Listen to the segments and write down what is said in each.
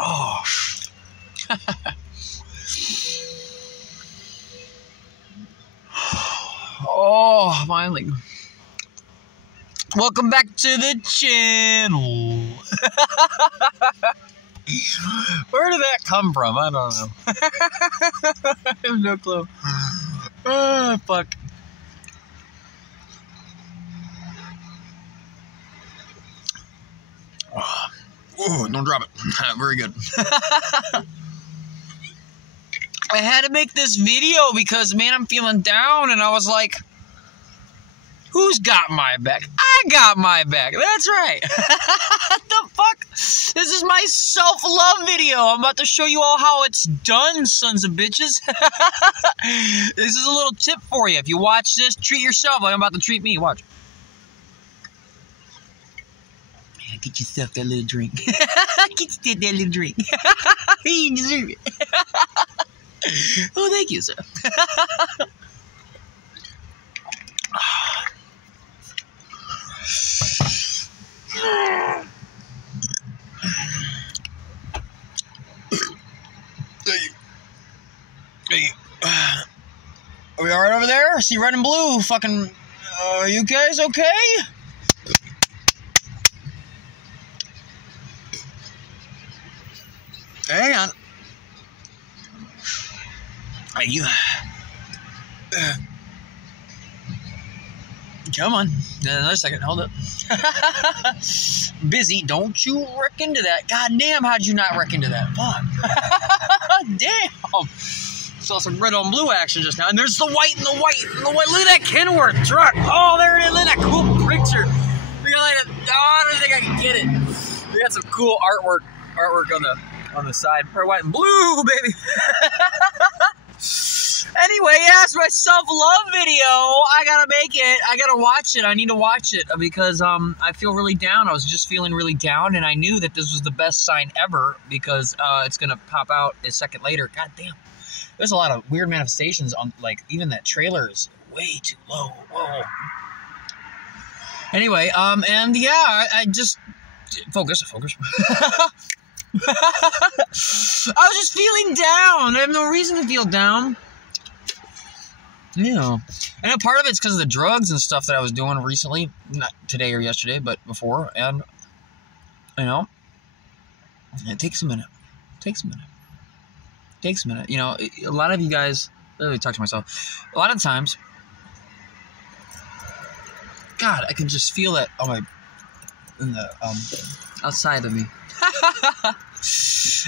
Oh. Oh, finally. Welcome back to the channel. Where did that come from? I don't know. I have no clue. Oh, fuck. Oh, don't drop it. Very good. I had to make this video because, man, I'm feeling down, and I was like, who's got my back? I got my back. That's right. What the fuck? This is my self-love video. I'm about to show you all how it's done, sons of bitches. This is a little tip for you. If you watch this, treat yourself like I'm about to treat me. Watch. Yeah, get yourself that little drink. Get yourself that little drink. You deserve it. Oh, thank you, sir. Hey, are we alright over there? I see red and blue. Fucking, are you guys okay? Hang on. You. Come on. Another second. Hold up. Busy. Don't you wreck into that. God damn, how'd you not wreck into that? Fuck. Damn. Saw some red on blue action just now. And there's the white and the white and the white. Look at that Kenworth truck. Oh, there it is. Look at that cool picture. Look at that. Oh, I don't think I can get it. We got some cool artwork on the side. White and blue, baby. Anyway, yeah, it's my self-love video. I gotta make it. I gotta watch it. I need to watch it because I feel really down. I was just feeling really down, and I knew that this was the best sign ever because it's gonna pop out a second later. God damn. There's a lot of weird manifestations on, like, even that trailer is way too low. Whoa. Anyway, and yeah, I just... Focus. I was just feeling down. I have no reason to feel down. Yeah. And a part of it's because of the drugs and stuff that I was doing recently. Not today or yesterday, but before. And, you know, it takes a minute. You know, a lot of you guys, I really talk to myself. A lot of times, God, I can just feel that on in the, outside of me.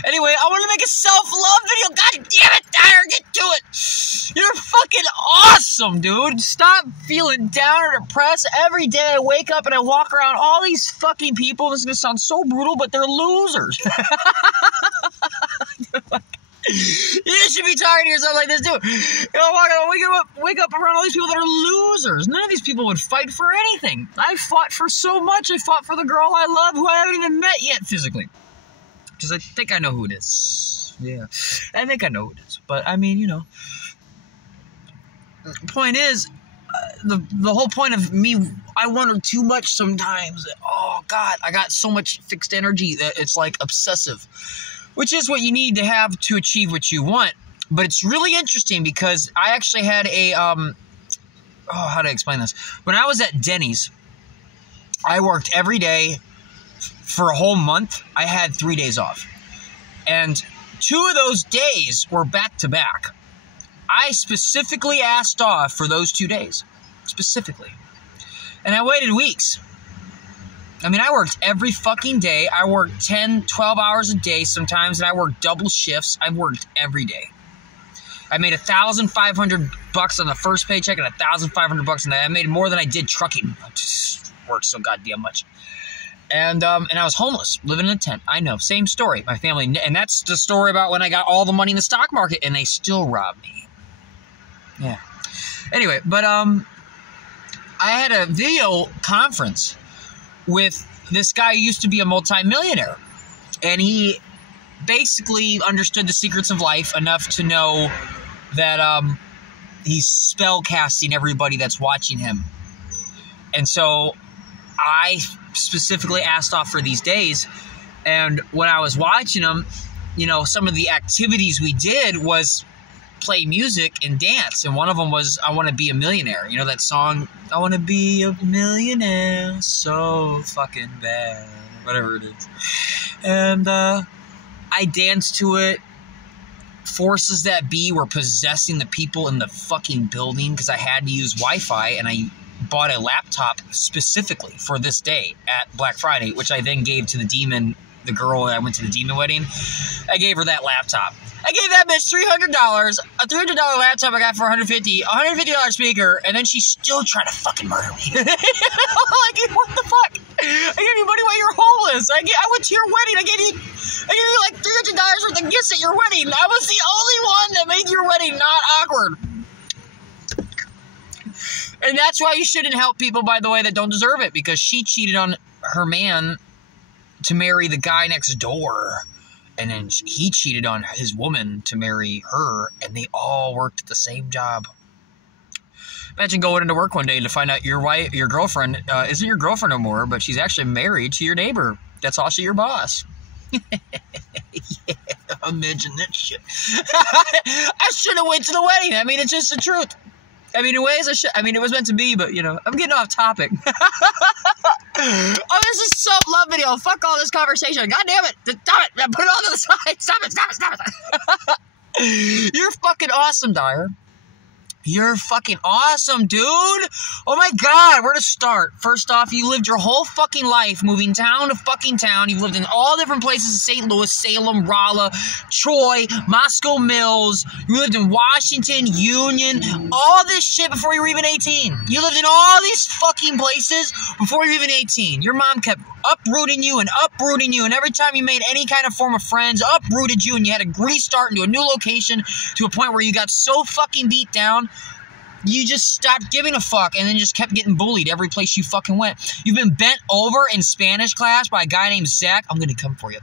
Anyway, I want to make a self-love video. God damn it, Dyer, get to it. You're fucking awesome, dude. Stop feeling down or depressed. Every day I wake up and I walk around all these fucking people. This is going to sound so brutal, but they're losers. You should be talking to yourself like this, too. You know, wake up around all these people that are losers. None of these people would fight for anything. I fought for so much. I fought for the girl I love who I haven't even met yet physically. Because I think I know who it is. Yeah. I think I know who it is. But, I mean, you know. The point is, the whole point of me, I wonder too much sometimes. Oh, God, I got so much fixed energy that it's like obsessive. Which is what you need to have to achieve what you want. But it's really interesting because I actually had a, how do I explain this? When I was at Denny's, I worked every day for a whole month. I had 3 days off. And 2 of those days were back-to-back. I specifically asked off for those 2 days. Specifically. And I waited weeks. I mean, I worked every fucking day. I worked 10, 12 hours a day sometimes, and I worked double shifts. I worked every day. I made $1,500 $1,500 on the first paycheck and $1,500 on that. I made more than I did trucking. I just worked so goddamn much. And I was homeless, living in a tent. I know, same story. My family, and that's the story about when I got all the money in the stock market and they still robbed me. Yeah. Anyway, but I had a video conference with this guy who used to be a multimillionaire, and he basically understood the secrets of life enough to know that he's spell casting everybody that's watching him. And so I specifically asked off for these days, and when I was watching him, you know, some of the activities we did was play music and dance, and one of them was I Want to Be a Millionaire. You know that song, I want to be a millionaire so fucking bad, whatever it is. And I danced to it. Forces that be were possessing the people in the fucking building because I had to use Wi-Fi, and I bought a laptop specifically for this day at Black Friday, which I then gave to the demon, the girl that I went to the demon wedding. I gave her that laptop. I gave that bitch $300, a $300 laptop I got for $150 speaker, and then she still trying to fucking murder me. Like, what the fuck? I gave you money while you're homeless. I went to your wedding. I gave you like $300 worth of gifts at your wedding. I was the only one that made your wedding not awkward. And that's why you shouldn't help people, by the way, that don't deserve it, because she cheated on her man to marry the guy next door. And then he cheated on his woman to marry her, and they all worked at the same job. Imagine going into work one day to find out your girlfriend isn't your girlfriend no more, but she's actually married to your neighbor. That's also your boss. Yeah, imagine that shit. I should have went to the wedding. I mean, it's just the truth. I mean, in ways, it was meant to be, but, you know, I'm getting off topic. Oh, this is some love video. Fuck all this conversation. God damn it. Stop it. Put it all to the side. Stop it. You're fucking awesome, Dyer. You're fucking awesome, dude. Oh my God, where to start? First off, you lived your whole fucking life moving town to fucking town. You've lived in all different places in St. Louis, Salem, Rolla, Troy, Moscow Mills. You lived in Washington, Union, all this shit before you were even 18. You lived in all these fucking places before you were even 18. Your mom kept uprooting you, and every time you made any kind of form of friends, uprooted you, and you had to restart into a new location to a point where you got so fucking beat down, you just stopped giving a fuck and then just kept getting bullied every place you fucking went. You've been bent over in Spanish class by a guy named Zach. I'm gonna come for you.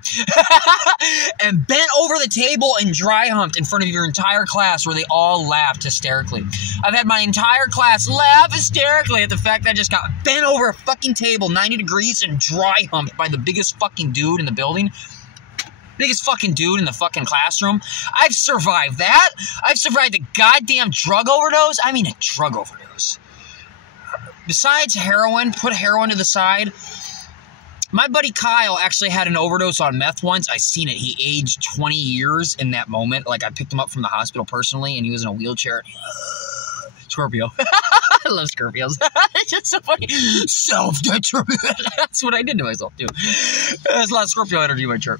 And bent over the table and dry humped in front of your entire class where they all laughed hysterically. I've had my entire class laugh hysterically at the fact that I just got bent over a fucking table 90 degrees and dry humped by the biggest fucking dude in the building. Biggest fucking dude in the fucking classroom. I've survived that. I've survived a goddamn drug overdose. I mean a drug overdose. Besides heroin, put heroin to the side. My buddy Kyle actually had an overdose on meth once. I seen it. He aged 20 years in that moment. Like, I picked him up from the hospital personally, and he was in a wheelchair. Scorpio. I love Scorpios. It's just so funny. Self-detriment. That's what I did to myself, too. There's a lot of Scorpio energy in my chart.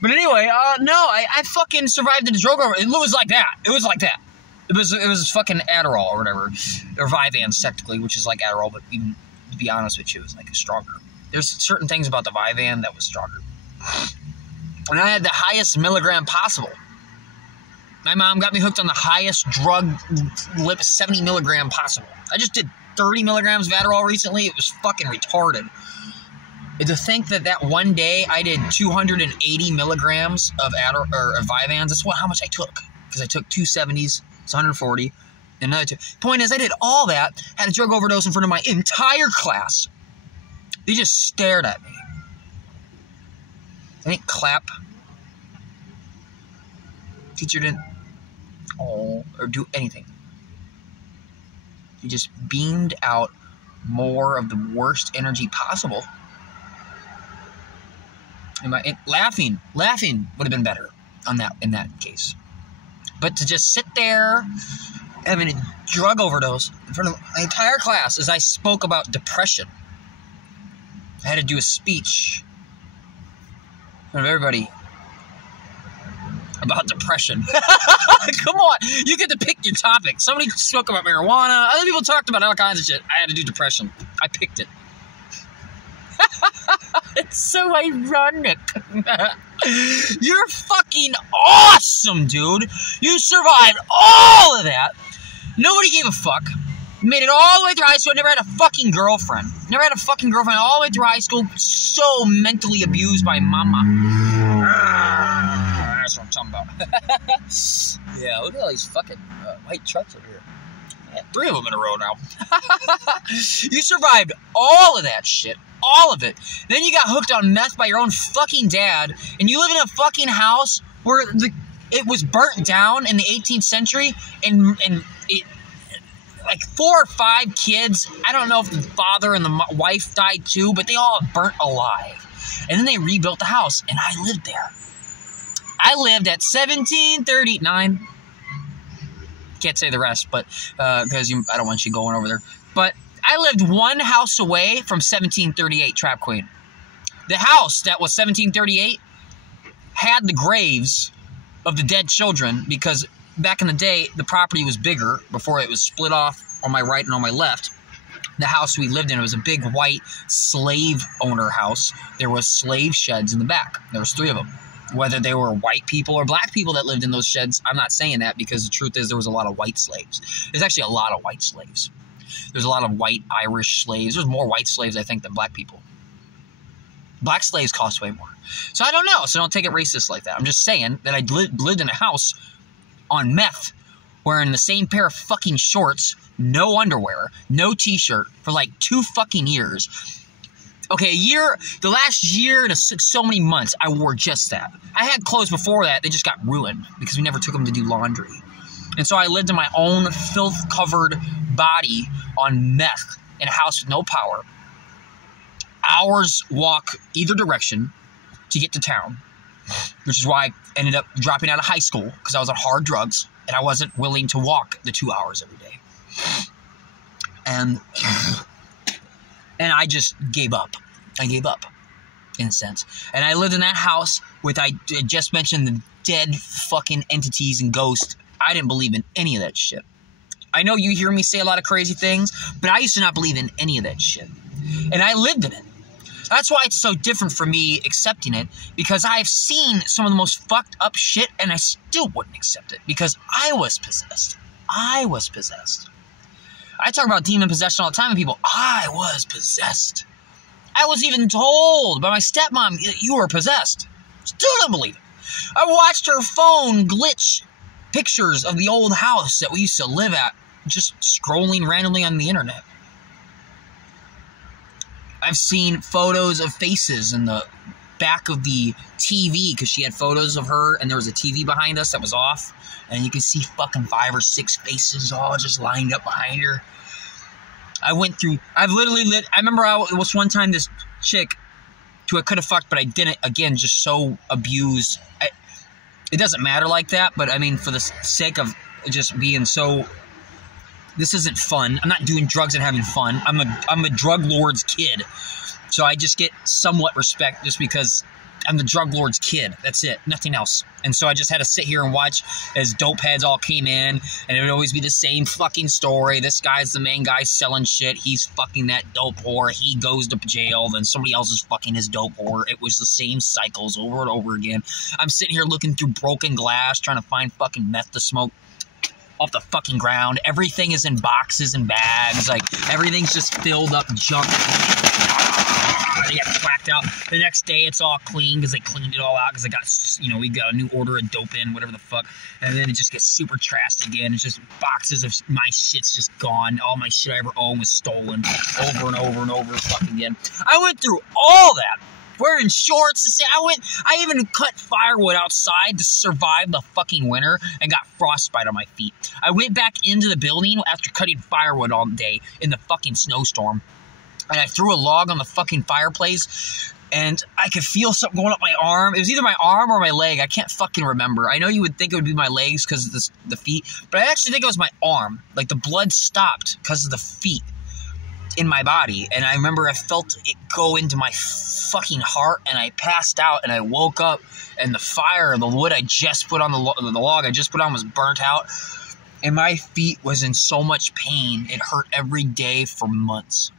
But anyway, no, I fucking survived the drug overdose. It was like that. It was fucking Adderall or whatever. Or Vyvanse, technically, which is like Adderall, but even, to be honest with you, it was like stronger. There's certain things about the Vyvanse that was stronger. And I had the highest milligram possible. My mom got me hooked on the highest drug, 70 milligram possible. I just did 30 milligrams of Adderall recently. It was fucking retarded. To think that one day I did 280 milligrams of Vyvanse, that's how much I took. Because I took 270s, it's 140, and another two. Point is, I did all that, had a drug overdose in front of my entire class. They just stared at me. They didn't clap. Teacher didn't or do anything. He just beamed out more of the worst energy possible. And laughing would have been better in that case. But to just sit there having a drug overdose in front of my entire class as I spoke about depression. I had to do a speech in front of everybody. about depression. Come on, you get to pick your topic. Somebody spoke about marijuana. Other people talked about all kinds of shit. I had to do depression. I picked it. It's so ironic. You're fucking awesome, dude. You survived all of that. Nobody gave a fuck. Made it all the way through high school. Never had a fucking girlfriend. Never had a fucking girlfriend all the way through high school. So mentally abused by mama. That's what I'm talking about. Yeah, look at all these fucking white trucks over here. Yeah, 3 of them in a row now. You survived all of that shit. All of it. Then you got hooked on meth by your own fucking dad, and you live in a fucking house where it was burnt down in the 18th century, and it, like 4 or 5 kids, I don't know if the father and the wife died too, but they all burnt alive. And then they rebuilt the house, and I lived there. I lived at 1739. Can't say the rest, but because I don't want you going over there. But I lived 1 house away from 1738 Trap Queen. The house that was 1738 had the graves of the dead children because back in the day, the property was bigger before it was split off on my right and on my left. The house we lived in, it was a big white slave owner house. There was slave sheds in the back. There was 3 of them. Whether they were white people or black people that lived in those sheds, I'm not saying that because the truth is there was a lot of white slaves. There's actually a lot of white slaves. There's a lot of white Irish slaves. There's more white slaves, I think, than black people. Black slaves cost way more. So I don't know. So don't take it racist like that. I'm just saying that I lived in a house on meth wearing the same pair of fucking shorts, no underwear, no t-shirt for like 2 fucking years. Okay, the last year and so many months, I wore just that. I had clothes before that. They just got ruined because we never took them to do laundry. And so I lived in my own filth-covered body on meth in a house with no power. Hours walk either direction to get to town, which is why I ended up dropping out of high school because I was on hard drugs and I wasn't willing to walk the 2 hours every day. And I just gave up. I gave up, in a sense. And I lived in that house with, I just mentioned, the dead fucking entities and ghosts. I didn't believe in any of that shit. I know you hear me say a lot of crazy things, but I used to not believe in any of that shit. And I lived in it. That's why it's so different for me accepting it, because I've seen some of the most fucked up shit, and I still wouldn't accept it, because I was possessed. I was possessed. I talk about demon possession all the time, and people, I was possessed. I was even told by my stepmom, you were possessed. Still don't believe it. I watched her phone glitch pictures of the old house that we used to live at, just scrolling randomly on the internet. I've seen photos of faces in the back of the TV, because she had photos of her, and there was a TV behind us that was off, and you can see fucking 5 or 6 faces all just lined up behind her. I remember it was one time this chick who I could have fucked, but I didn't, again, just so abused. It doesn't matter like that, but I mean, for the sake of just being so, this isn't fun. I'm not doing drugs and having fun. I'm a drug lord's kid. So I just get somewhat respect just because I'm the drug lord's kid. That's it. Nothing else. And so I just had to sit here and watch as dope heads all came in, and it would always be the same fucking story. This guy's the main guy selling shit. He's fucking that dope whore. He goes to jail. Then somebody else is fucking his dope whore. It was the same cycles over and over again. I'm sitting here looking through broken glass, trying to find fucking meth to smoke off the fucking ground. Everything is in boxes and bags. Like, everything's just filled up junk. They get whacked out. The next day, it's all clean because they cleaned it all out because we got a new order of dope in, whatever the fuck. And then it just gets super trashed again. It's just boxes of my shit's just gone. All my shit I ever owned was stolen over and over and over fucking again. I went through all that. Wearing shorts. I even cut firewood outside to survive the fucking winter and got frostbite on my feet. I went back into the building after cutting firewood all day in the fucking snowstorm. And I threw a log on the fucking fireplace, and I could feel something going up my arm. It was either my arm or my leg. I can't fucking remember. I know you would think it would be my legs because of the feet, but I actually think it was my arm. Like, the blood stopped because of the feet. in my body. And I remember I felt it go into my fucking heart, and I passed out, and I woke up, and the fire, the wood I just put on, the log I just put on was burnt out, and my feet was in so much pain. It hurt every day for months.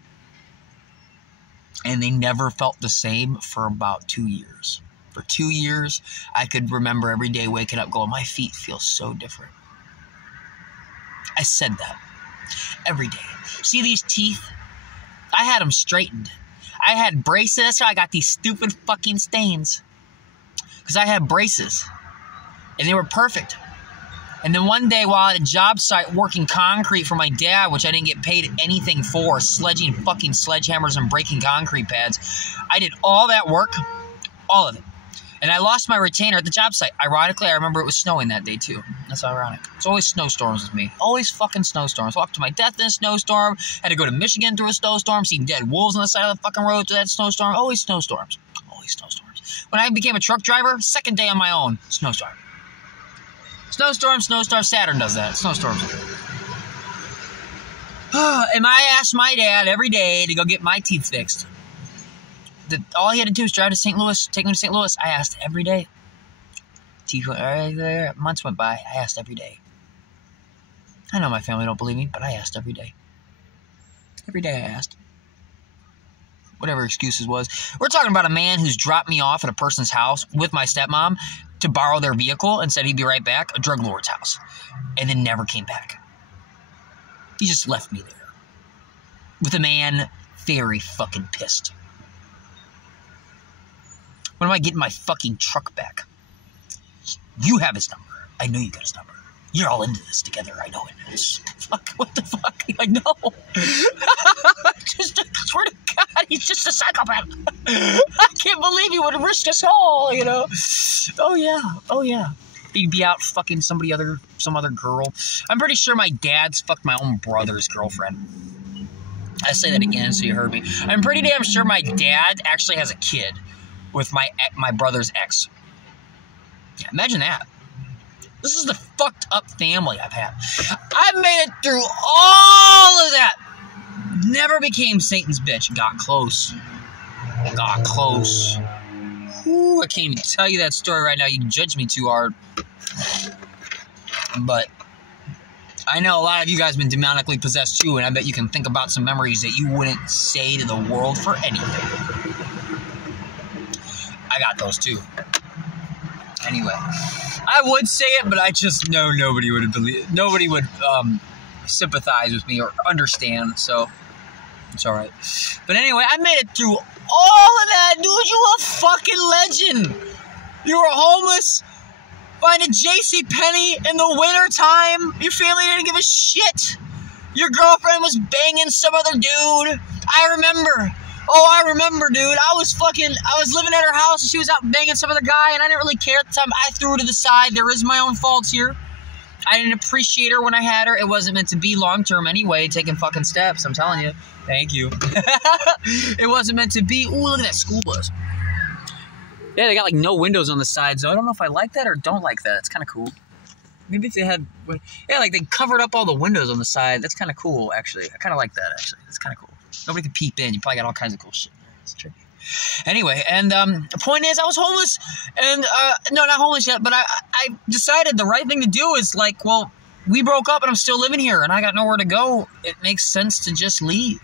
And they never felt the same for about 2 years. For 2 years, I could remember every day waking up going, my feet feel so different. I said that every day. See these teeth? I had them straightened. I had braces. That's why I got these stupid fucking stains. Because I had braces. And they were perfect. And then one day while at a job site working concrete for my dad, which I didn't get paid anything for, sledging fucking sledgehammers and breaking concrete pads, I did all that work, all of it. And I lost my retainer at the job site. Ironically, I remember it was snowing that day too. That's ironic. It's always snowstorms with me. Always fucking snowstorms. Walked to my death in a snowstorm. Had to go to Michigan through a snowstorm. Seen dead wolves on the side of the fucking road through that snowstorm. Always snowstorms. Always snowstorms. When I became a truck driver, second day on my own, snowstorm. Snowstorm, Saturn does that. Snowstorms. And I asked my dad every day to go get my teeth fixed. All he had to do was drive to St. Louis, take me to St. Louis. I asked every day. Teeth went right there. Months went by. I asked every day. I know my family don't believe me, but I asked every day. Every day I asked. Whatever excuses was. We're talking about a man who's dropped me off at a person's house with my stepmom to borrow their vehicle and said he'd be right back, a drug lord's house, and then never came back. He just left me there with a man very fucking pissed. When am I getting my fucking truck back? You have his number. I know you got his number. You're all into this together. I know it is. Fuck, what the fuck? I know. Just, I swear to God, he's just a psychopath. I can't believe he would risk us all, you know? Oh, yeah. He'd be out fucking some other girl. I'm pretty sure my dad's fucked my own brother's girlfriend. I say that again so you heard me. I'm pretty damn sure my dad actually has a kid with my brother's ex. Yeah, imagine that. This is the fucked up family I've had. I made it through all of that. Never became Satan's bitch. Got close. Ooh, I can't even tell you that story right now. You can judge me too hard. But I know a lot of you guys have been demonically possessed too, and I bet you can think about some memories that you wouldn't say to the world for anything. I got those too. Anyway, I would say it, but I just know nobody would sympathize with me or understand, so it's all right. But anyway, I made it through all of that, dude. You a fucking legend. You were homeless, find a JCPenney in the wintertime. Your family didn't give a shit. Your girlfriend was banging some other dude. I remember, dude. I was living at her house and she was out banging some other guy, and I didn't really care at the time. I threw her to the side. There is my own faults here. I didn't appreciate her when I had her. It wasn't meant to be long-term anyway, taking fucking steps. I'm telling you. Thank you. It wasn't meant to be. Ooh, look at that school bus. Yeah, they got like no windows on the side, so I don't know if I like that or don't like that. It's kind of cool. Maybe if they had, yeah, like they covered up all the windows on the side. That's kind of cool, actually. I kind of like that, actually. That's kind of cool. Nobody could peep in. You probably got all kinds of cool shit in there. It's tricky. Anyway, and the point is, I was homeless, and no, not homeless yet, but I decided the right thing to do is like, well, we broke up and I'm still living here and I got nowhere to go. It makes sense to just leave.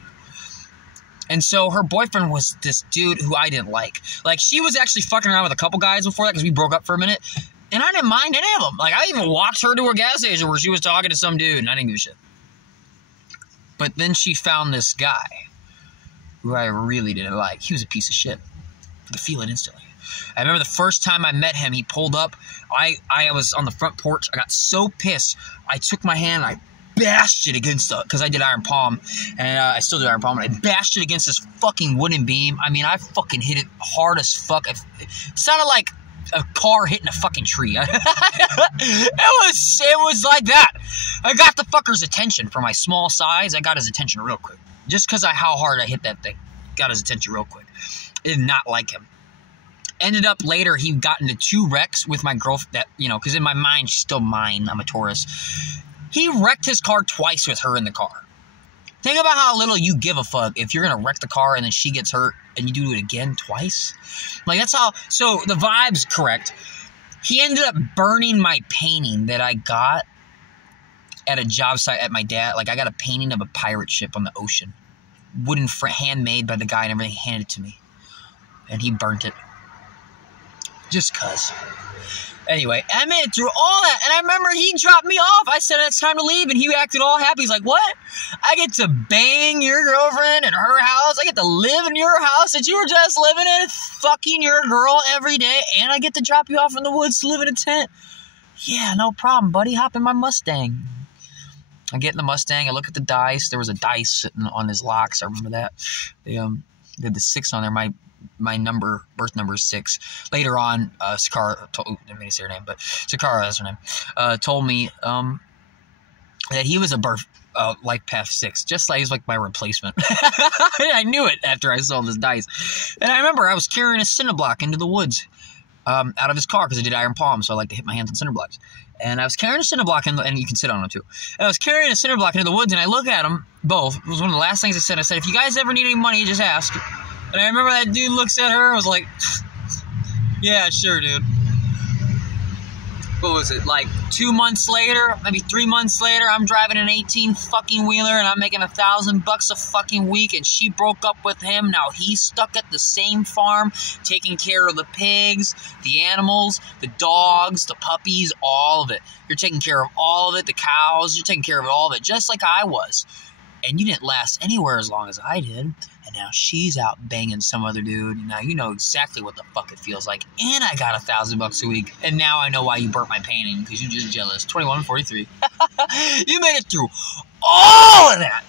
And so her boyfriend was this dude who I didn't like. Like, she was actually fucking around with a couple guys before that because we broke up for a minute, and I didn't mind any of them. Like, I even walked her to a gas station where she was talking to some dude, and I didn't give a shit. But then she found this guy who I really didn't like. He was a piece of shit. I could feel it instantly. I remember the first time I met him, he pulled up. I was on the front porch. I got so pissed. I took my hand, I bashed it against because I did iron palm, and I still do iron palm, and I bashed it against this fucking wooden beam. I mean, I fucking hit it hard as fuck. It sounded like a car hitting a fucking tree. It was like that. I got the fucker's attention for my small size. I got his attention real quick. Just because of how hard I hit that thing. Got his attention real quick. I did not like him. Ended up later, he got into 2 wrecks with my girlfriend, that, you know, because in my mind, she's still mine. I'm a Taurus. He wrecked his car twice with her in the car. Think about how little you give a fuck if you're going to wreck the car and then she gets hurt and you do it again twice. Like, that's how... So, the vibe's correct. He ended up burning my painting that I got at a job site at my dad. Like, I got a painting of a pirate ship on the ocean. Wooden, handmade by the guy and everything, handed it to me. And he burnt it. Just 'cause. Anyway, I made it through all that, and I remember he dropped me off. I said it's time to leave, and he acted all happy. He's like, what? I get to bang your girlfriend in her house. I get to live in your house that you were just living in, fucking your girl every day, and I get to drop you off in the woods to live in a tent. Yeah, no problem, buddy. Hop in my Mustang. I get in the Mustang. I look at the dice. There was a dice sitting on his locks. I remember that. They had the 6 on there. My birth number is 6. Later on, Sakara, I didn't say her name, but Sakara, that's her name, told me that he was a life path 6, just like he's like my replacement. I knew it after I saw this dice. And I remember I was carrying a cinder block into the woods out of his car because I did iron palm, so I like to hit my hands on cinder blocks. And I was carrying a cinder block, and you can sit on them too. And I was carrying a cinder block into the woods, and I look at them both. It was one of the last things I said. I said, if you guys ever need any money, just ask. And I remember that dude looks at her and was like, yeah, sure, dude. What was it, like 2 months later, maybe 3 months later, I'm driving an 18 fucking wheeler and I'm making $1,000 a fucking week, and she broke up with him. Now he's stuck at the same farm, taking care of the pigs, the animals, the dogs, the puppies, all of it. You're taking care of all of it, the cows, you're taking care of all of it, just like I was. And you didn't last anywhere as long as I did. And now she's out banging some other dude. And now you know exactly what the fuck it feels like. And I got $1,000 a week. And now I know why you burnt my painting, because you're just jealous. 21-43. You made it through all of that.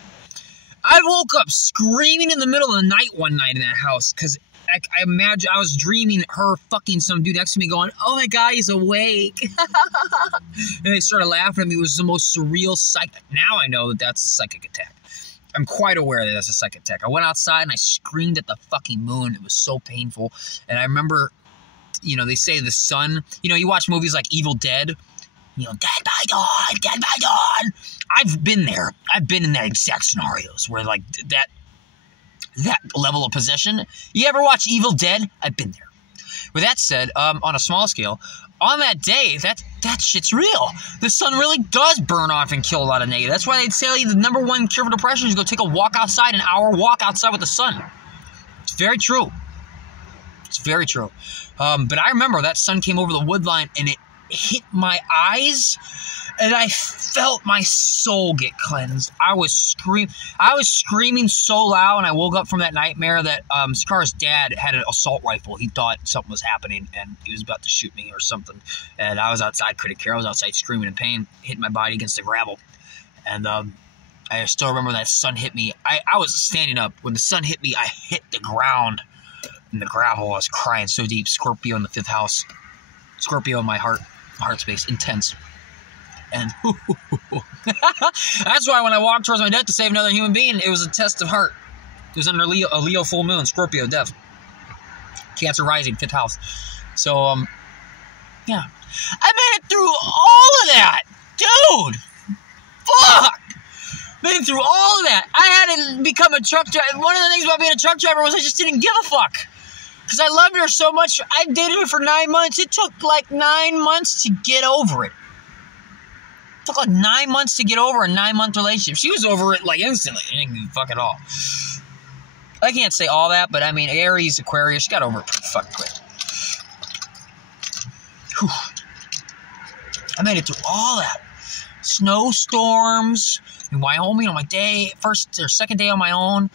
I woke up screaming in the middle of the night one night in that house, because I imagine I was dreaming her fucking some dude next to me going, oh my God, he's awake. And they started laughing at me. It was the most surreal psychic. Now I know that that's a psychic attack. I'm quite aware that that's a psychic attack. I went outside and I screamed at the fucking moon. It was so painful. And I remember, you know, they say the sun, you know, you watch movies like Evil Dead, you know, dead by dawn, dead by dawn. I've been there. I've been in that exact scenarios where like that level of possession. You ever watch Evil Dead? I've been there. With that said, on a small scale, on that day, that shit's real. The sun really does burn off and kill a lot of negative. That's why they'd say the number one cure for depression is go take a walk outside, an hour walk outside with the sun. It's very true. It's very true. But I remember that sun came over the wood line and it hit my eyes, and I felt my soul get cleansed. I was screaming so loud, and I woke up from that nightmare that Scar's dad had an assault rifle. He thought something was happening, and he was about to shoot me or something. And I was outside, couldn't care. I was outside screaming in pain, hitting my body against the gravel. And I still remember that sun hit me. I was standing up. When the sun hit me, I hit the ground in the gravel. I was crying so deep. Scorpio in the 5th house. Scorpio in my heart space. Intense. And that's why when I walked towards my death to save another human being, it was a test of heart. It was under a Leo full moon, Scorpio death. Cancer rising, 5th house. So, yeah. I made it through all of that! Dude! Fuck! Made it through all of that. I had to become a truck driver. One of the things about being a truck driver was I just didn't give a fuck. Because I loved her so much. I dated her for 9 months. It took like 9 months to get over it. It took like 9 months to get over a 9-month relationship. She was over it like instantly. I didn't give a fuck at all. I can't say all that, but I mean, Aries, Aquarius, she got over it pretty fucking quick. Whew. I made it through all that. Snowstorms in Wyoming on my first or second day on my own.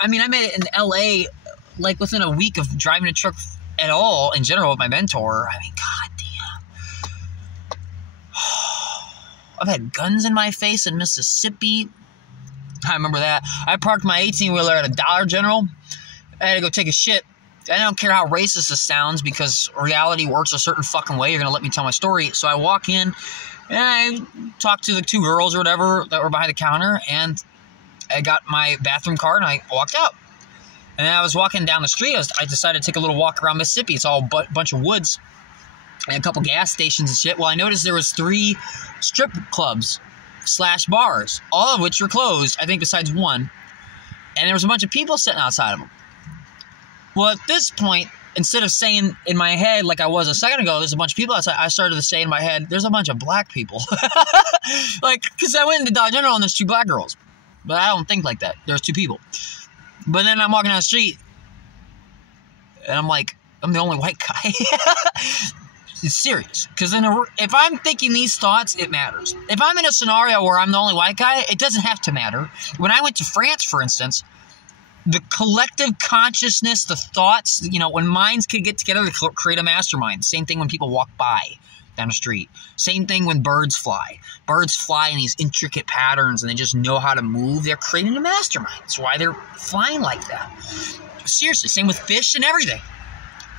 I mean, I made it in LA like within a week of driving a truck at all in general with my mentor. I mean, goddamn. I've had guns in my face in Mississippi. I remember that. I parked my 18-wheeler at a Dollar General. I had to go take a shit. I don't care how racist this sounds, because reality works a certain fucking way. You're going to let me tell my story. So I walk in, and I talked to the 2 girls or whatever that were behind the counter, and I got my bathroom card, and I walked out. And then I was walking down the street. I decided to take a little walk around Mississippi. It's all a bunch of woods and a couple gas stations and shit. Well, I noticed there was 3 strip clubs / bars, all of which were closed, I think besides one. And there was a bunch of people sitting outside of them. Well, at this point, instead of saying in my head like I was a second ago, there's a bunch of people outside, I started to say in my head, there's a bunch of black people. Like, because I went into Dollar General and there's 2 black girls. But I don't think like that. There's 2 people. But then I'm walking down the street, and I'm like, I'm the only white guy. It's serious. Because if I'm thinking these thoughts, it matters. If I'm in a scenario where I'm the only white guy, it doesn't have to matter. When I went to France, for instance, the collective consciousness, the thoughts, you know, when minds could get together to create a mastermind. Same thing when people walk by down the street. Same thing when birds fly. Birds fly in these intricate patterns and they just know how to move. They're creating a mastermind. That's why they're flying like that. Seriously, same with fish and everything.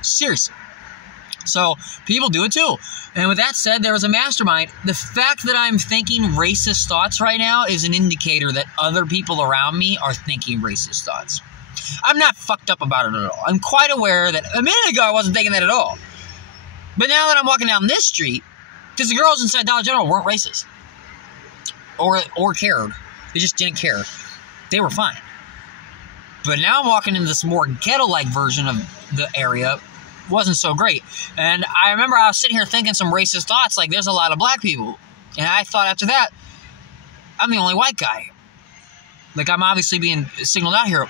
Seriously. So people do it too. And with that said, there was a mastermind. The fact that I'm thinking racist thoughts right now is an indicator that other people around me are thinking racist thoughts. I'm not fucked up about it at all. I'm quite aware that a minute ago I wasn't thinking that at all. But now that I'm walking down this street, because the girls inside Dollar General weren't racist. Or cared. They just didn't care. They were fine. But now I'm walking into this more ghetto-like version of the area. Wasn't so great. And I remember I was sitting here thinking some racist thoughts, like there's a lot of black people. And I thought after that, I'm the only white guy. Like I'm obviously being signaled out here.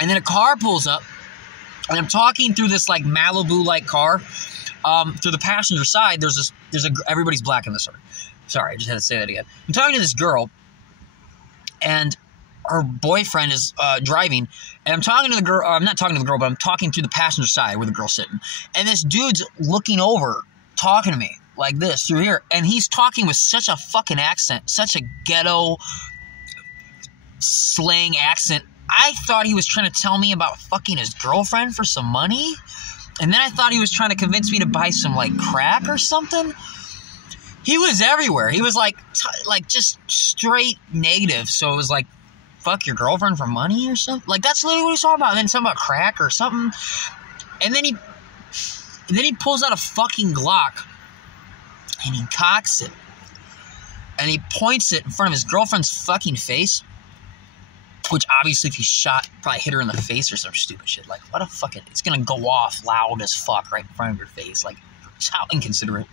And then a car pulls up, and I'm talking through this like Malibu-like car. Through the passenger side, everybody's black in this one. Sorry, I just had to say that again. I'm talking to this girl, and her boyfriend is driving, and I'm talking to the girl. I'm not talking to the girl, but I'm talking through the passenger side where the girl's sitting. And this dude's looking over, talking to me like this through here, and he's talking with such a fucking accent, such a ghetto slang accent. I thought he was trying to tell me about fucking his girlfriend for some money. And then I thought he was trying to convince me to buy some, like, crack or something. He was everywhere. He was, like just straight negative. So it was like, fuck your girlfriend for money or something? Like, that's literally what he was talking about. And then something about crack or something. And then he pulls out a fucking Glock. And he cocks it. And he points it in front of his girlfriend's fucking face. Which obviously if he shot, probably hit her in the face or some stupid shit. Like, what a fucking... It's gonna go off loud as fuck right in front of your face. Like, how inconsiderate.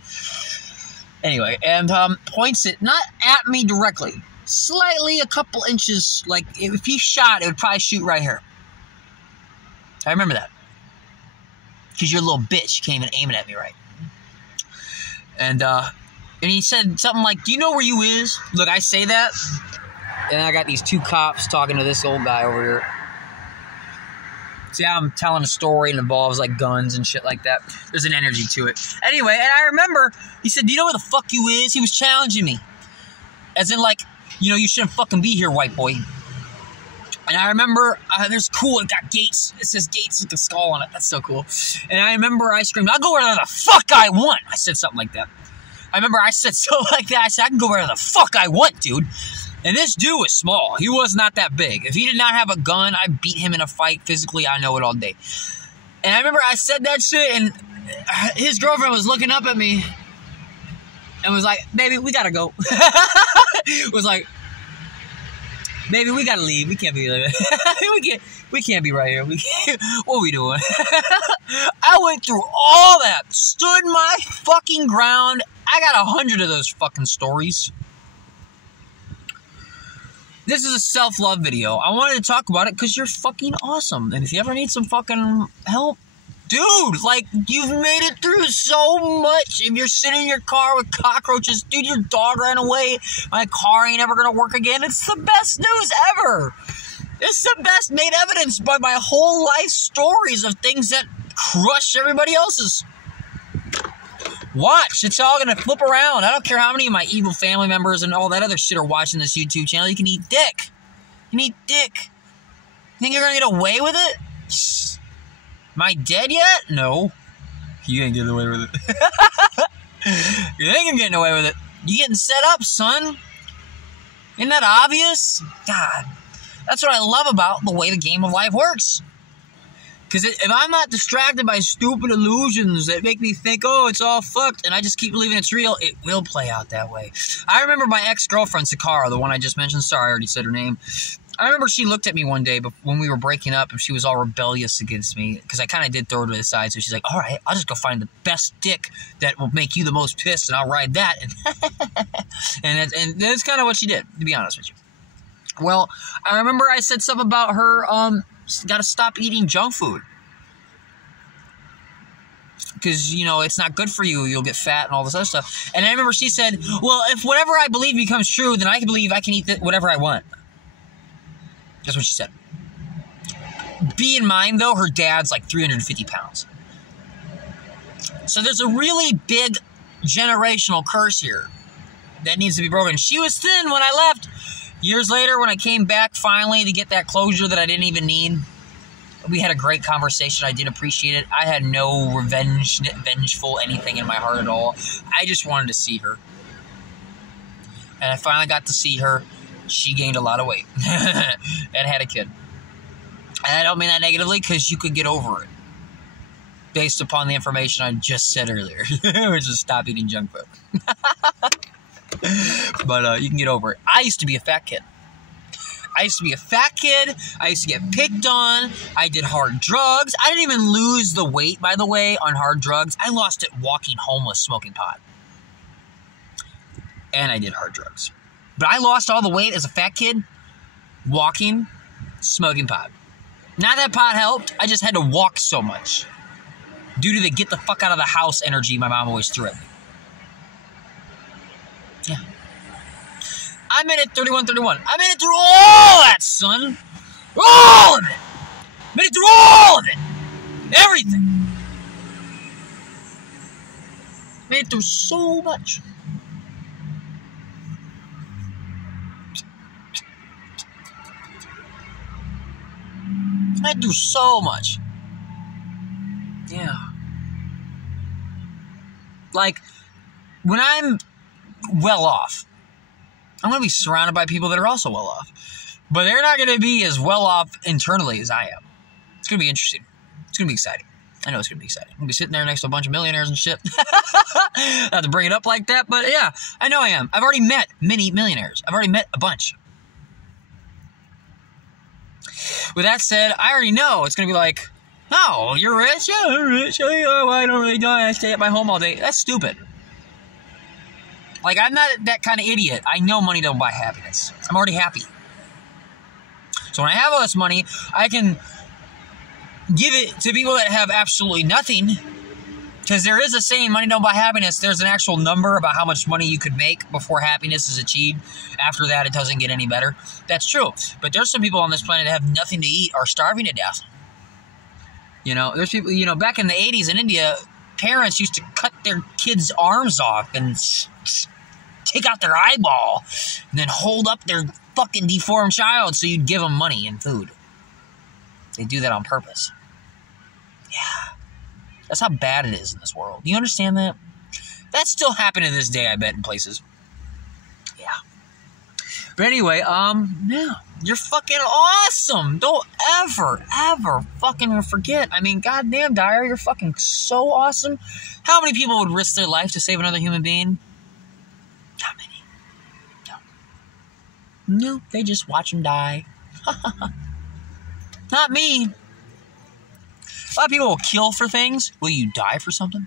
Anyway, and points it not at me directly. Slightly a couple inches. Like, if he shot, it would probably shoot right here. I remember that. Because you're a little bitch. You can't even aim it at me right. And he said something like, do you know where you is? Look, I say that... And I got these 2 cops talking to this old guy over here. See how I'm telling a story and involves like guns and shit like that. There's an energy to it. Anyway, and I remember he said, do you know where the fuck you is? He was challenging me. As in like, you know, you shouldn't fucking be here, white boy. And I remember, there's cool, it got Gates. It says Gates with the skull on it. That's so cool. And I remember I screamed, I'll go where the fuck I want. I said something like that. I remember I said something like that. I said, I can go where the fuck I want, dude. And this dude was small. He was not that big. If he did not have a gun, I'd beat him in a fight physically. I know it all day. And I remember I said that shit, and his girlfriend was looking up at me and was like, baby, we gotta go. Was like, baby, we gotta leave. We can't be living. we can't be right here. What are we doing? I went through all that. Stood my fucking ground. I got 100 of those fucking stories. This is a self-love video. I wanted to talk about it because you're fucking awesome. And if you ever need some fucking help, dude, like, you've made it through so much. If you're sitting in your car with cockroaches, dude, your dog ran away, my car ain't ever gonna work again. It's the best news ever. It's the best made evidence by my whole life stories of things that crush everybody else's. Watch, it's all gonna flip around. I don't care how many of my evil family members and all that other shit are watching this YouTube channel. You can eat dick. You can eat dick. You think you're gonna get away with it? Am I dead yet? No. You ain't getting away with it. You think I'm getting away with it? You getting set up, son? Isn't that obvious? God. That's what I love about the way the game of life works. Because if I'm not distracted by stupid illusions that make me think, oh, it's all fucked, and I just keep believing it's real, it will play out that way. I remember my ex-girlfriend, Sakara, the one I just mentioned. Sorry, I already said her name. I remember she looked at me one day when we were breaking up, and she was all rebellious against me, because I kind of did throw her to the side. So she's like, all right, I'll just go find the best dick that will make you the most pissed, and I'll ride that. And that's kind of what she did, to be honest with you. Well, I remember I said something about her, got to stop eating junk food. Because, you know, it's not good for you. You'll get fat and all this other stuff. And I remember she said, well, if whatever I believe becomes true, then I can believe I can eat whatever I want. That's what she said. Be in mind, though, her dad's like 350 pounds. So there's a really big generational curse here that needs to be broken. She was thin when I left. Years later, when I came back finally to get that closure that I didn't even need, we had a great conversation. I did appreciate it. I had no vengeful anything in my heart at all. I just wanted to see her. And I finally got to see her. She gained a lot of weight and had a kid. And I don't mean that negatively, because you could get over it based upon the information I just said earlier, which is stop eating junk food. But you can get over it. I used to be a fat kid. I used to get picked on. I did hard drugs. I didn't even lose the weight, by the way, on hard drugs. I lost it walking homeless, smoking pot. And I did hard drugs. But I lost all the weight as a fat kid walking, smoking pot. Not that pot helped. I just had to walk so much due to the get the fuck out of the house energy my mom always threw at me. Yeah. I made it 31-31. I made it through all that, son. All of it. Made it through all of it. Everything. Made it through so much. I do so much. Yeah. Like, when I'm well off, I'm going to be surrounded by people that are also well off. But they're not going to be as well off internally as I am. It's going to be interesting. It's going to be exciting. I know it's going to be exciting. I'm going to be sitting there next to a bunch of millionaires and shit. Not to bring it up like that, but yeah, I know I am. I've already met many millionaires. I've already met a bunch. With that said, I already know it's going to be like, oh, you're rich? Yeah, I'm rich. Oh, I don't really know. I stay at my home all day. That's stupid. Like, I'm not that kind of idiot. I know money don't buy happiness. I'm already happy. So when I have all this money, I can give it to people that have absolutely nothing. Because there is a saying, money don't buy happiness. There's an actual number about how much money you could make before happiness is achieved. After that, it doesn't get any better. That's true. But there's some people on this planet that have nothing to eat or starving to death. You know, there's people, you know, back in the 80s in India, parents used to cut their kids' arms off and take out their eyeball and then hold up their fucking deformed child so you'd give them money and food. They do that on purpose. Yeah. That's how bad it is in this world. Do you understand that? That's still happening to this day, I bet, in places. Yeah. But anyway, yeah. You're fucking awesome. Don't ever fucking forget. I mean, goddamn, Dyer, you're fucking so awesome. How many people would risk their life to save another human being? Not many. No, they just watch them die. Not me. A lot of people will kill for things. Will you die for something?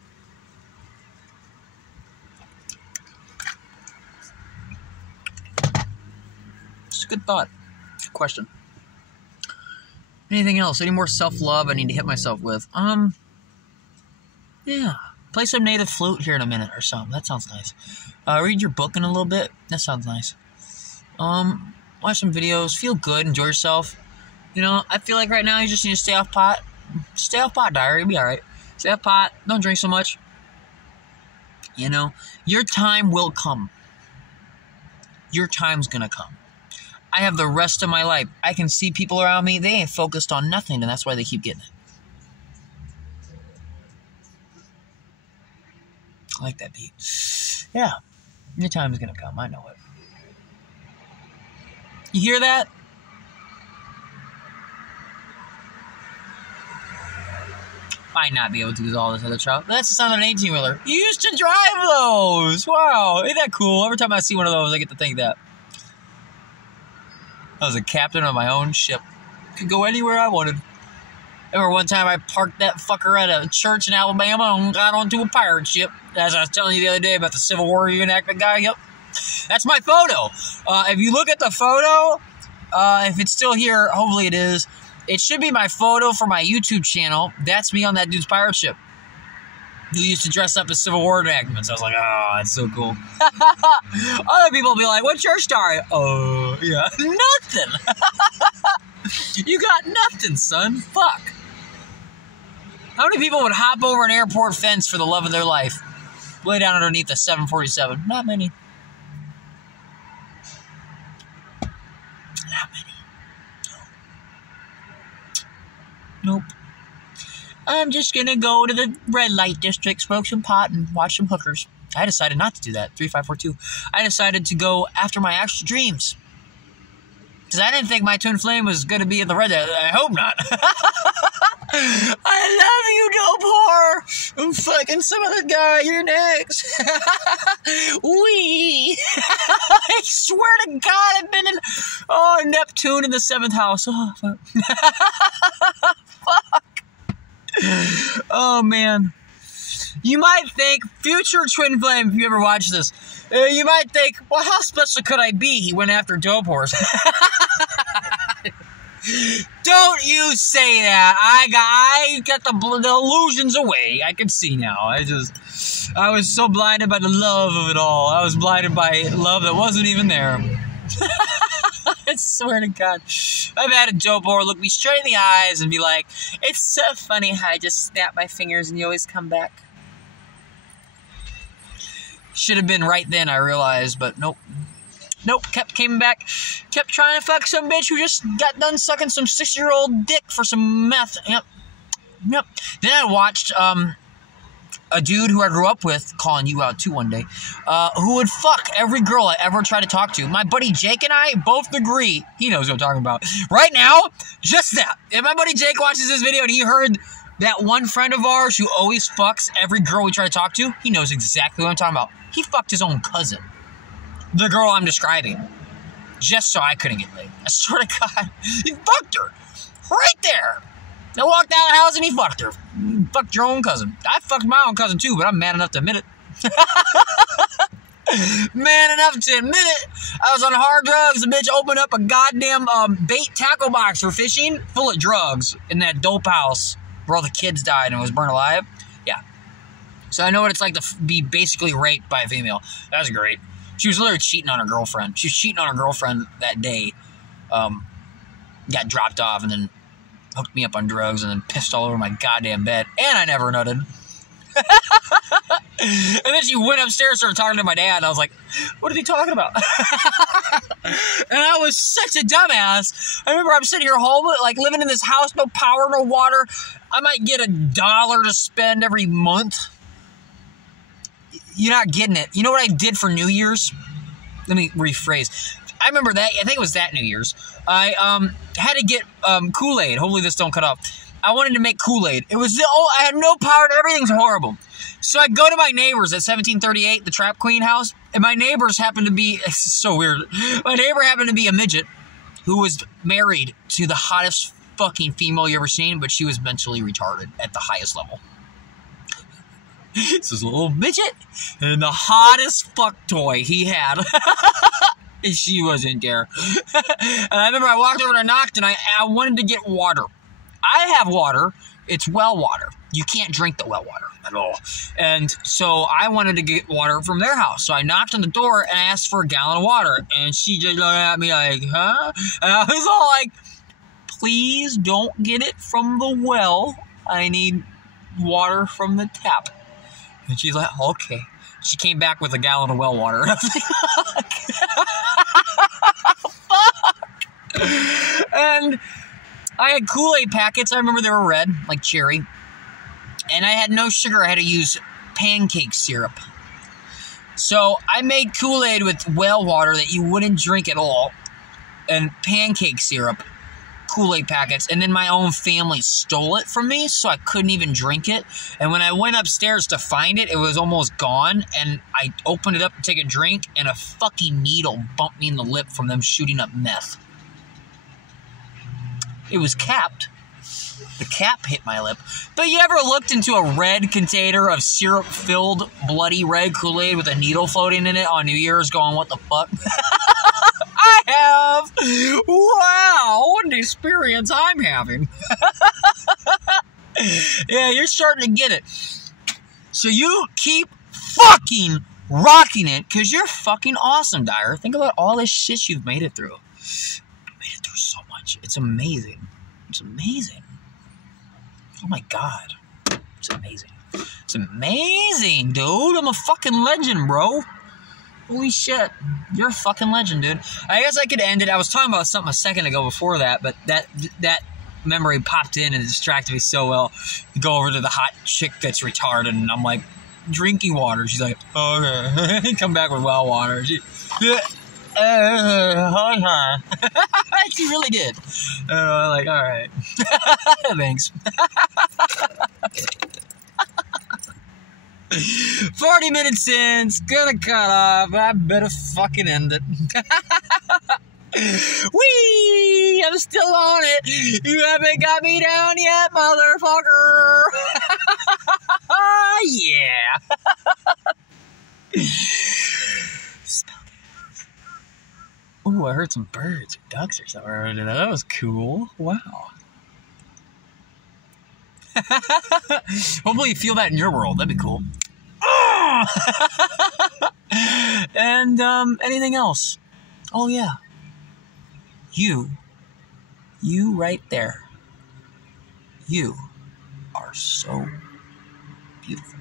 It's a good thought. Good question. Anything else? Any more self-love I need to hit myself with? Yeah. Play some native flute here in a minute or something. That sounds nice. Read your book in a little bit. That sounds nice. Watch some videos. Feel good. Enjoy yourself. You know, I feel like right now you just need to stay off pot. Stay off pot, Diary. You'll be alright. Stay off pot. Don't drink so much. You know, your time will come. Your time's gonna come. I have the rest of my life. I can see people around me. They ain't focused on nothing, and that's why they keep getting it. I like that beat. Yeah. Your time is gonna come. I know it. You hear that? Might not be able to do all this other stuff. That's the sound of an 18-wheeler. You used to drive those! Wow, ain't that cool? Every time I see one of those, I get to think that. I was a captain of my own ship. Could go anywhere I wanted. I remember one time I parked that fucker at a church in Alabama and got onto a pirate ship. As I was telling you the other day about the Civil War reenactment guy, yep. That's my photo. If you look at the photo, if it's still here, hopefully it is, it should be my photo for my YouTube channel. That's me on that dude's pirate ship. Who used to dress up as Civil War reenactments. I was like, oh, that's so cool. Other people will be like, what's your story? Oh, yeah, nothing. You got nothing, son. Fuck. How many people would hop over an airport fence for the love of their life? Lay down underneath a 747. Not many. Not many. Nope. I'm just gonna go to the red light district, smoke some pot, and watch some hookers. I decided not to do that. 3542. I decided to go after my actual dreams. Because I didn't think my twin flame was gonna be in the red. I hope not. I love you, dope whore. I'm fucking some other guy. You're next. Wee. I swear to God, I've been in Neptune in the 7th house. Oh, fuck. Fuck. Oh, man. You might think, future twin flame, if you ever watch this, you might think, well, how special could I be? He went after dope whores. Don't you say that. I got the illusions away. I can see now. I was so blinded by the love of it all. I was blinded by love that wasn't even there. I swear to God. I've had a dope whore look me straight in the eyes and be like, it's so funny how I just snap my fingers and you always come back. Should have been right then, I realized, but nope. Nope, came back, kept trying to fuck some bitch who just got done sucking some 6-year-old dick for some meth. Yep. Then I watched a dude who I grew up with, calling you out too one day, who would fuck every girl I ever tried to talk to. My buddy Jake and I both agree. He knows what I'm talking about. Right now, just that. If my buddy Jake watches this video and he heard that one friend of ours who always fucks every girl we try to talk to, he knows exactly what I'm talking about. He fucked his own cousin. The girl I'm describing. Just so I couldn't get laid. I swear to God. He fucked her. Right there. I walked out of the house and he fucked her. You fucked your own cousin. I fucked my own cousin too, but I'm man enough to admit it. Man enough to admit it. I was on hard drugs. The bitch opened up a goddamn bait tackle box for fishing full of drugs in that dope house where all the kids died and was burned alive. Yeah. So I know what it's like to be basically raped by a female. That's great. She was literally cheating on her girlfriend. She was cheating on her girlfriend that day. Got dropped off and then hooked me up on drugs and then pissed all over my goddamn bed. And I never nutted. And then she went upstairs and started talking to my dad. And I was like, what are they talking about? And I was such a dumbass. I remember I'm sitting here home, like living in this house, no power, no water. I might get $1 to spend every month. You're not getting it. You know what I did for New Year's? Let me rephrase. I remember that. I think it was that New Year's. I had to get Kool-Aid. Hopefully this don't cut off. I wanted to make Kool-Aid. It was I had no power. Everything's horrible. So I go to my neighbors at 1738, the Trap Queen house, and my neighbors happened to be, it's so weird. My neighbor happened to be a midget who was married to the hottest fucking female you ever seen, but she was mentally retarded at the highest level. It's this little midget and the hottest fuck toy he had. And she wasn't there. And I remember I walked over and I knocked and I wanted to get water. I have water. It's well water. You can't drink the well water at all. And so I wanted to get water from their house. So I knocked on the door and I asked for a gallon of water. And she just looked at me like, huh? And I was all like, please don't get it from the well. I need water from the tap. And she's like, okay. She came back with a gallon of well water. And I was like, fuck. And I had Kool-Aid packets. I remember they were red, like cherry. And I had no sugar. I had to use pancake syrup. So I made Kool-Aid with well water that you wouldn't drink at all. And pancake syrup. Kool-Aid packets, and then my own family stole it from me, so I couldn't even drink it. And when I went upstairs to find it, it was almost gone, and I opened it up to take a drink, and a fucking needle bumped me in the lip from them shooting up meth. It was capped. The cap hit my lip. But you ever looked into a red container of syrup-filled bloody red Kool-Aid with a needle floating in it on New Year's going, what the fuck? I have! Wow, what an experience I'm having. Yeah, you're starting to get it. So you keep fucking rocking it, because you're fucking awesome, Dyer. Think about all this shit you've made it through. You made it through so much. It's amazing. It's amazing. Oh my God. It's amazing. It's amazing, dude. I'm a fucking legend, bro. Holy shit. You're a fucking legend, dude. I guess I could end it. I was talking about something a second ago before that, but that memory popped in and distracted me so well. You go over to the hot chick that's retarded, and I'm like, drinking water. She's like, okay. Come back with well water. She really did. Like, all right. Thanks. 40 minutes in, it's gonna cut off. I better fucking end it. Whee! I'm still on it. You haven't got me down yet, motherfucker. Yeah. Ooh, I heard some birds or ducks or something. That was cool. Wow. Hopefully you feel that in your world. That'd be cool. And anything else? Oh yeah. You right there. You are so beautiful.